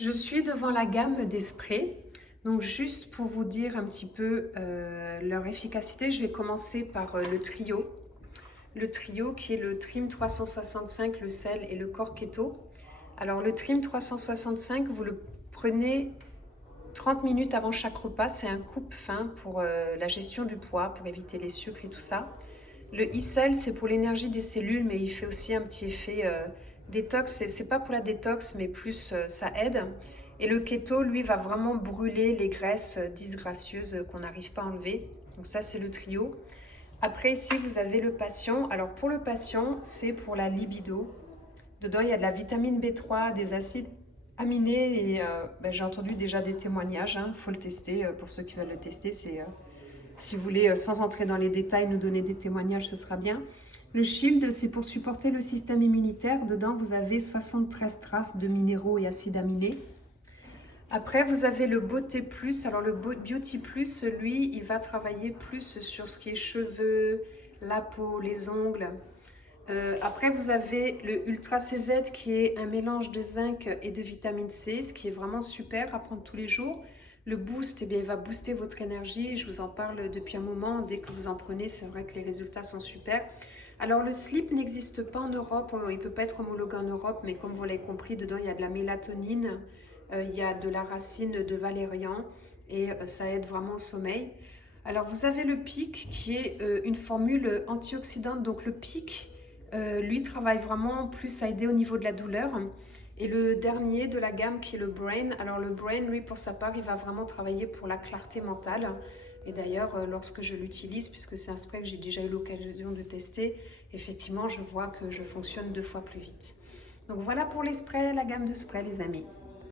Je suis devant la gamme des sprays. Donc juste pour vous dire un petit peu leur efficacité, je vais commencer par le trio. Le trio qui est le Trim 365, le sel et le corps keto. Alors le Trim 365, vous le prenez 30 minutes avant chaque repas. C'est un coupe-faim pour la gestion du poids, pour éviter les sucres et tout ça. Le e-cell, c'est pour l'énergie des cellules, mais il fait aussi un petit effet détox. C'est pas pour la détox, mais plus ça aide. Et le keto, lui, va vraiment brûler les graisses disgracieuses qu'on n'arrive pas à enlever. Donc ça, c'est le trio. Après, ici, vous avez le passion. Alors pour le passion, c'est pour la libido. Dedans, il y a de la vitamine B3, des acides aminés et j'ai entendu déjà des témoignages. Il faut le tester. Pour ceux qui veulent le tester, si vous voulez, sans entrer dans les détails, nous donner des témoignages, ce sera bien. Le Shield, c'est pour supporter le système immunitaire. Dedans, vous avez 73 traces de minéraux et acides aminés. Après, vous avez le Beauté Plus. Alors, le Beauty Plus, lui, il va travailler plus sur ce qui est cheveux, la peau, les ongles. Après, vous avez le Ultra CZ qui est un mélange de zinc et de vitamine C, ce qui est vraiment super à prendre tous les jours. Le Boost, eh bien, il va booster votre énergie. Je vous en parle depuis un moment. Dès que vous en prenez, c'est vrai que les résultats sont super. Alors, le Sleep n'existe pas en Europe. Il ne peut pas être homologué en Europe, mais comme vous l'avez compris, dedans, il y a de la mélatonine, il y a de la racine de valérian et ça aide vraiment au sommeil. Alors, vous avez le PIC qui est une formule antioxydante. Donc, le PIC, lui travaille vraiment plus à aider au niveau de la douleur. Et le dernier de la gamme qui est le Brain. Alors le Brain, lui, pour sa part, il va vraiment travailler pour la clarté mentale. Et d'ailleurs, lorsque je l'utilise, puisque c'est un spray que j'ai déjà eu l'occasion de tester, effectivement, je vois que je fonctionne 2 fois plus vite. Donc voilà pour les sprays, la gamme de sprays, les amis.